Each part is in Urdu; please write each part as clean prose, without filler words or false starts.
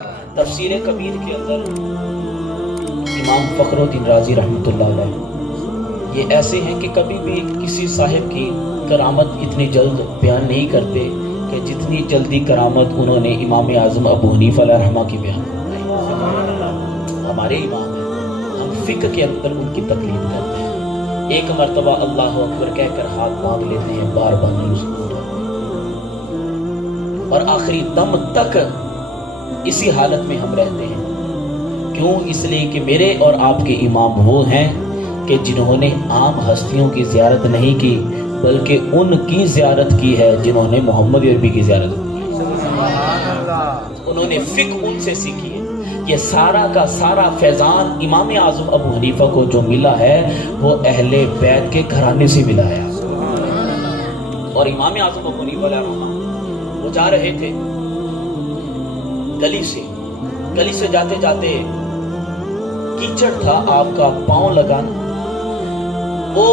تفسیر کبیر کے اندر امام فخر الدین رازی رحمۃ اللہ علیہ یہ ایسے ہیں کہ کبھی بھی کسی صاحب کی کرامت اتنی جلد بیان نہیں کرتے کہ جتنی جلدی کرامت انہوں نے امام اعظم ابو حنیفہ علیہ رحمہ کی بیان کی۔ ہمارے امام ہیں، ہم فقہ کے اندر ان کی تقلید کرتے ہیں، ایک مرتبہ اللہ اکبر کہہ کر ہاتھ مانگ لیتے ہیں، بار بار نہیں اس کو اور آخری دم تک اسی حالت میں ہم رہتے ہیں۔ کیوں؟ اس لیے کہ میرے اور آپ کے امام وہ ہیں کہ جنہوں نے عام ہستیوں کی زیارت نہیں کی بلکہ ان کی زیارت کی ہے جنہوں نے محمد عربی کی زیارت کی۔ انہوں نے فقہ ان سے سیکھی ہے۔ یہ سارا کا سارا فیضان امام اعظم ابو حنیفہ کو جو ملا ہے وہ اہل بیت کے گھرانے سے ملا ہے۔ اور امام اعظم ابو حنیفہ علیہ رحمہ وہ جا رہے تھے گلی سے جاتے جاتے کیچڑ تھا، آپ کا پاؤں لگانا، وہ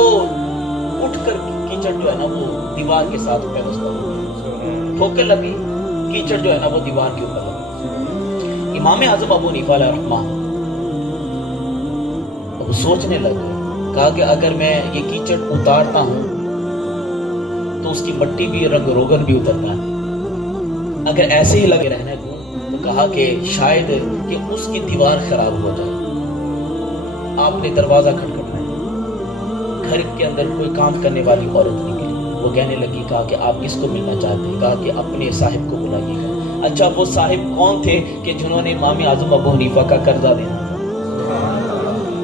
اٹھ کر کیچڑ جو ہے نا وہ دیوار کے ساتھ پیوستہ ہو گیا، ٹھوکر لگی، کیچڑ جو ہے نا وہ دیوار کے اوپر لگا۔ امام اعظم ابو حنیفہ علیہ رحمہ اب سوچنے لگے، کہا کہ اگر میں یہ کیچڑ اتارتا ہوں تو اس کی مٹی بھی رنگ روغن بھی اترتا ہے، اگر ایسے ہی لگے رہنے کو تو کہا کہ شاید کہ اس کی دیوار خراب ہو جائے۔ آپ نے دروازہ کھٹکھٹایا، گھر کے اندر کوئی کام کرنے والی عورت نکلی، وہ کہنے لگی، کہا کہ آپ کس کو ملنا چاہتے ہیں؟ کہا کہ اپنے صاحب کو بلائیے گا۔ اچھا، وہ صاحب کون تھے کہ جنہوں نے امام اعظم ابو حنیفہ کا قرضہ دینا تھا؟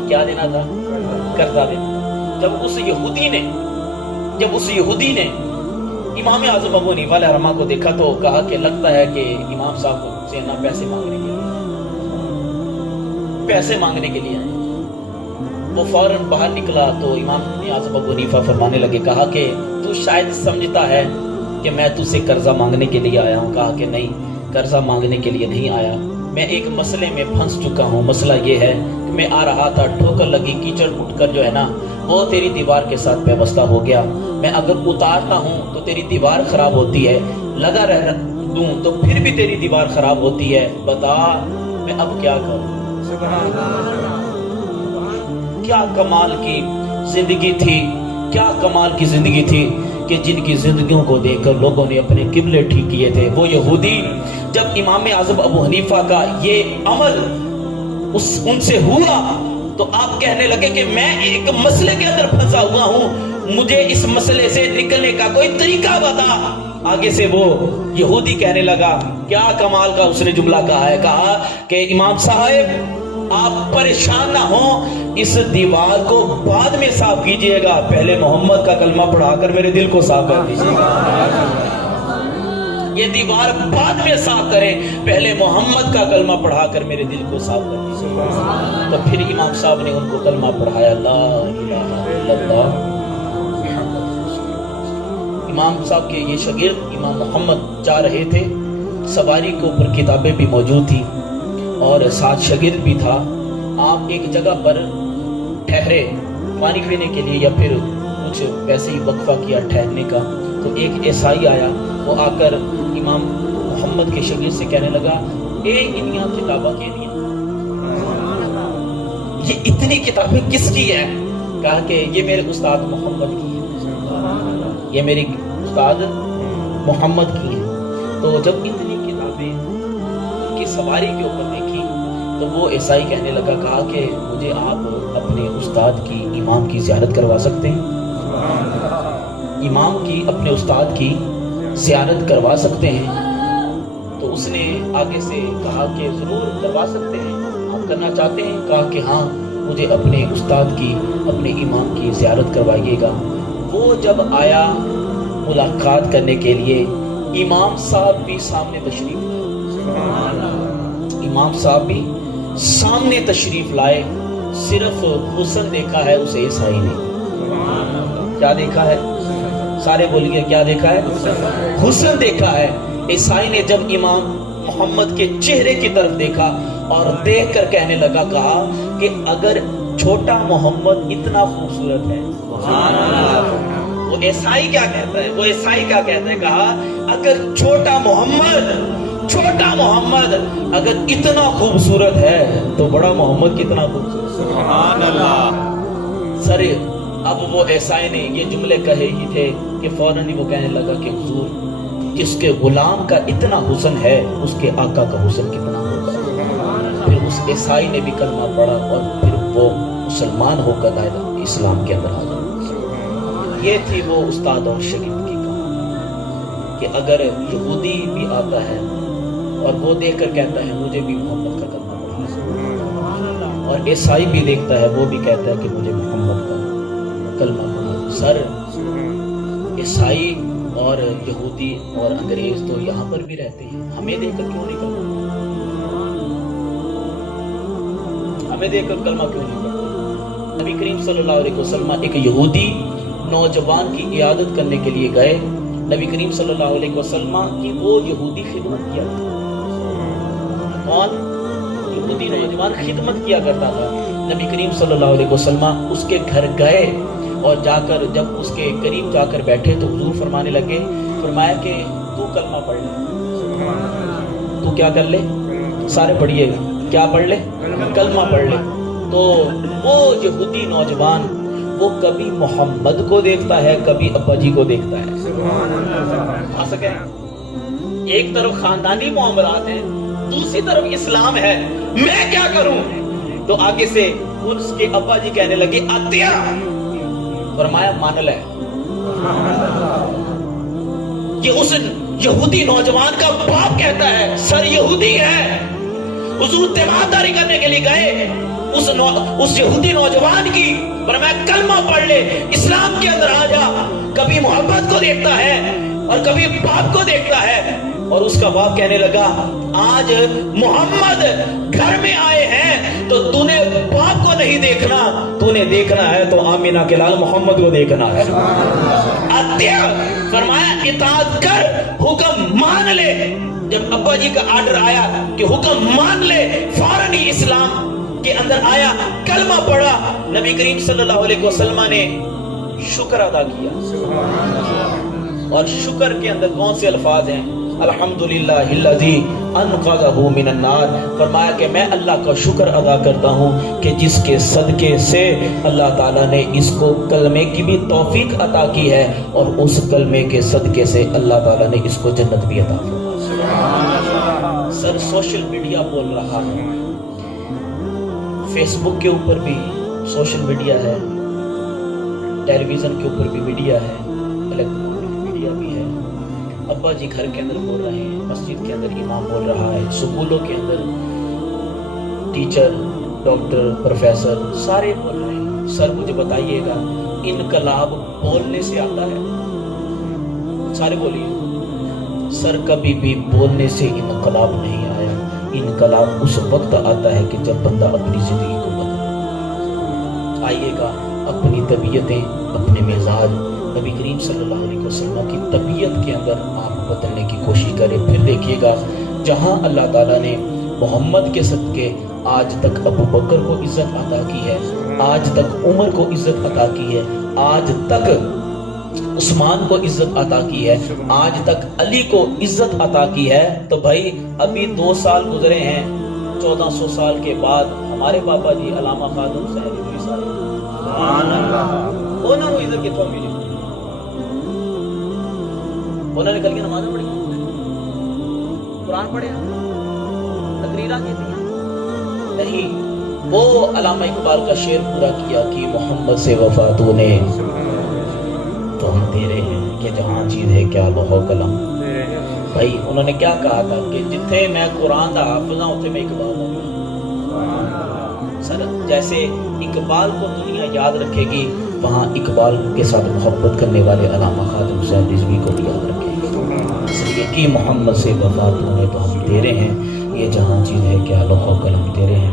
کیا دینا تھا؟ قرضہ دینا۔ جب اس یہودی نے امام اعظم ابو حنیفہ علیہ رحمہ کو دیکھا تو کہا کہ لگتا ہے کہ امام صاحب سے نہ پیسے مانگنے کے لیے آئے۔ وہ فوراً باہر نکلا تو امام اعظم ابو حنیفہ فرمانے لگے، کہا کہ تو شاید سمجھتا ہے کہ میں تجھ سے قرضہ مانگنے کے لیے آیا ہوں۔ کہا کہ نہیں، قرضہ مانگنے کے لیے نہیں آیا، میں ایک مسئلے میں پھنس چکا ہوں۔ مسئلہ یہ ہے کہ میں آ رہا تھا، ٹھوکر لگی، کیچڑ اٹھ کر جو ہے نا وہ تیری دیوار کے ساتھ پیوستہ ہو گیا۔ میں اگر اتارتا ہوں تو تیری دیوار خراب ہوتی ہے، لگا رہ دوں تو پھر بھی تیری دیوار خراب ہوتی ہے، بتا میں اب کیا کروں؟ کیا کمال کی زندگی تھی، کیا کمال کی زندگی تھی کہ جن کی زندگیوں کو دیکھ کر لوگوں نے اپنے قبلے ٹھیک کیے تھے۔ وہ یہودی جب امام اعظم ابو حنیفہ کا یہ عمل ان سے ہوا تو آپ کہنے لگے کہ میں ایک مسئلے کے اندر پھنسا ہوا ہوں، مجھے اس مسئلے سے نکلنے کا کوئی طریقہ بتا۔ آگے سے وہ یہودی کہنے لگا، کیا کمال کا اس نے جملہ کہا ہے، کہا کہ امام صاحب آپ پریشان نہ ہوں، اس دیوار کو بعد میں صاف کیجئے گا، پہلے محمد کا کلمہ پڑھا کر میرے دل کو صاف کر دیجئے گا۔ یہ دیوار بعد میں صاف کریں، پہلے محمد کا کلمہ پڑھا کر میرے دل کو صاف کر دیجئے گا۔ تو پھر امام صاحب نے ان کو کلمہ پڑھایا، لا الہ الا اللہ۔ امام صاحب کے یہ شاگرد امام محمد جا رہے تھے، سواری کے اوپر کتابیں بھی موجود تھی اور ساتھ شاگرد بھی تھا۔ آپ ایک جگہ پر ٹھہرے پانی پینے کے لیے یا پھر کچھ ویسے ہی وقفہ کیا ٹھہرنے کا، تو ایک عیسائی آیا، وہ آ کر امام محمد کے شاگرد سے کہنے لگا، اے انیاں کتابیں کے لیے یہ اتنی کتابیں کس کی ہے؟ کہا کہ یہ میرے استاد محمد کی ہے، یہ میری استاد محمد کی ہے۔ تو جب اتنی کتابیں ان کی سواری کے اوپر دیکھی تو وہ عیسائی کہنے لگا، کہا کہ مجھے آپ اپنے استاد کی، امام کی زیارت کروا سکتے ہیں؟ امام کی، اپنے استاد کی زیارت کروا سکتے ہیں؟ تو اس نے آگے سے کہا کہ ضرور کروا سکتے ہیں، آپ کرنا چاہتے ہیں؟ کہا کہ ہاں، مجھے اپنے استاد کی، اپنے امام کی زیارت کروائیے گا۔ وہ جب آیا ملاقات کرنے کے لیے، امام صاحب بھی سامنے تشریف لائے، امام صاحب بھی سامنے تشریف لائے، صرف حسن دیکھا ہے اسے عیسائی نے۔ کیا دیکھا ہے؟ سارے بولیے، کیا دیکھا ہے؟ حسن دیکھا ہے۔ عیسائی نے جب امام محمد کے چہرے کی طرف دیکھا اور دیکھ کر کہنے لگا، کہا کہ اگر چھوٹا محمد اتنا خوبصورت ہے، وہ عیسائی کیا کہتا ہے؟ کہا اگر چھوٹا محمد چھوٹا محمد اگر اتنا خوبصورت ہے تو بڑا محمد کتنا خوبصورت. سبحان اللہ. سر اب وہ عیسائی نے یہ جملے کہے ہی تھے کہ فوراً ہی وہ کہنے لگا کہ حضور جس کے غلام کا اتنا حسن ہے اس کے آقا کا حسن کتنا ہوگا. پھر اس عیسائی نے بھی کلمہ پڑھا اور پھر وہ مسلمان ہو کر دائرہ اسلام کے اندر آ گیا. یہ تھی وہ استاد اور شاگرد کی کہانی کہ اگر یہودی بھی آتا ہے اور وہ دیکھ کر کہتا ہے مجھے بھی محمد کا کلمہ پڑھنا، اور عیسائی بھی دیکھتا ہے وہ بھی کہتا ہے کہ مجھے محمد کا کلمہ پڑھنا. سر عیسائی اور یہودی اور انگریز تو یہاں پر بھی رہتے ہیں، ہمیں دیکھ کر کیوں نہیں کرتے؟ ہمیں دیکھ کر کلمہ کیوں نہیں کرتے؟ نبی کریم صلی اللہ علیہ وسلم ایک یہودی نوجوان کی عیادت کرنے کے لیے گئے. نبی کریم صلی اللہ علیہ وسلم کی وہ یہودی خدمت کیا تھا. کون؟ یہودی نوجوان خدمت کیا کرتا تھا. نبی کریم صلی اللہ علیہ وسلم اس کے گھر گئے اور جا کر جب اس کے قریب جا کر بیٹھے تو حضور فرمانے لگے، فرمایا کہ تو کلمہ پڑھ لے. تو کیا کر لے؟ سارے پڑھیے گا. کیا پڑھ لے؟ کلمہ پڑھ لے. تو وہ یہودی نوجوان وہ کبھی محمد کو دیکھتا ہے کبھی ابا جی کو دیکھتا ہے. آ سکے ایک طرف خاندانی معاملات ہیں، دوسری طرف اسلام ہے، میں کیا کروں؟ تو آگے سے اس کے ابا جی کہنے لگے آتیا، فرمایا مان لے. یہ اس یہودی نوجوان کا باپ کہتا ہے سر یہودی ہے. حضور تیمارداری کرنے کے لیے گئے اس یہودی نوجوان کی، فرمایا کلمہ پڑھ لے، اسلام کے اندر آ جا. کبھی محمد کو دیکھتا ہے اور کبھی باپ کو دیکھتا ہے. اور اس کا باپ کہنے لگا آج محمد گھر میں آئے ہیں تو تو نے باپ کو نہیں دیکھنا، تو نے دیکھنا ہے تو آمینہ کے لال محمد کو دیکھنا ہے. فرمایا اطاعت کر، حکم مان لے. جب ابا جی کا آرڈر آیا کہ حکم مان لے، فوراً ہی اسلام کے اندر آیا، کلمہ پڑھا. نبی کریم صلی اللہ علیہ وسلم نے شکر ادا کیا. اور شکر کے اندر کون سے الفاظ ہیں؟ الحمدللہ الذی انقذہ من النار. فرمایا کہ میں اللہ کا شکر ادا کرتا ہوں کہ جس کے صدقے سے اللہ تعالیٰ نے اس کو کلمے کی بھی توفیق عطا کی ہے، اور اس کلمے کے صدقے سے اللہ تعالیٰ نے اس کو جنت بھی عطا فرمائی. سر سوشل میڈیا بول رہا ہے، فیس بک کے اوپر بھی سوشل میڈیا ہے، ٹیلی ویژن کے اوپر بھی میڈیا ہے، الیکٹرانک میڈیا بھی ہے. ابا جی گھر کے اندر بول رہے ہیں، مسجد کے اندر امام بول رہا ہے، سکولوں کے اندر ٹیچر، ڈاکٹر، پروفیسر سارے بول رہے ہیں. سر مجھے بتائیے گا انقلاب بولنے سے آتا ہے؟ سارے بولیے. سر کبھی بھی بولنے سے انقلاب نہیں آیا. انقلاب اس وقت آتا ہے کہ جب بندہ اپنی زندگی کو بدلے. آئیے گا اپنی طبیعتیں، اپنے مزاج، نبی کریم صلی اللہ علیہ وسلم کی طبیعت کے اندر آپ بدلنے کی کوشش کریں. پھر دیکھیے گا جہاں اللہ تعالیٰ نے محمد کے صدقے آج تک ابو بکر کو عزت عطا کی ہے، آج تک عمر کو عزت عطا کی ہے، آج تک عثمان کو عزت عطا کی ہے، آج تک علی کو عزت عطا کی ہے. تو بھائی ابھی 2 سال گزرے ہیں، 1400 سال کے بعد ہمارے بابا جی علامہ خادم صاحب سبحان اللہ، انہوں نے عزت کتوں ملی؟ انہوں نے کل کی نماز پڑھی، قرآن پڑھے، تقریرہ کی تھی نہیں. وہ علامہ اقبال کا شعر پورا کیا کہ محمد سے وفا تو نے تو ہم تیرے ہیں، کہ جہاں چیز ہے کیا لوح و قلم. بھائی انہوں نے کیا کہا تھا کہ جتنے میں قرآن دا حافظ ہوں اتنے میں اقبال ہوں. سر جیسے اقبال کو دنیا یاد رکھے گی، وہاں اقبال کے ساتھ محبت کرنے والے علامہ خادم صاحب رضوی کو بھی یاد رکھے گی. اس لیے کہ محمد سے وفا تو نے تو ہم تیرے ہیں، یہ جہاں چیز ہے کیا لوح و قلم تیرے ہیں.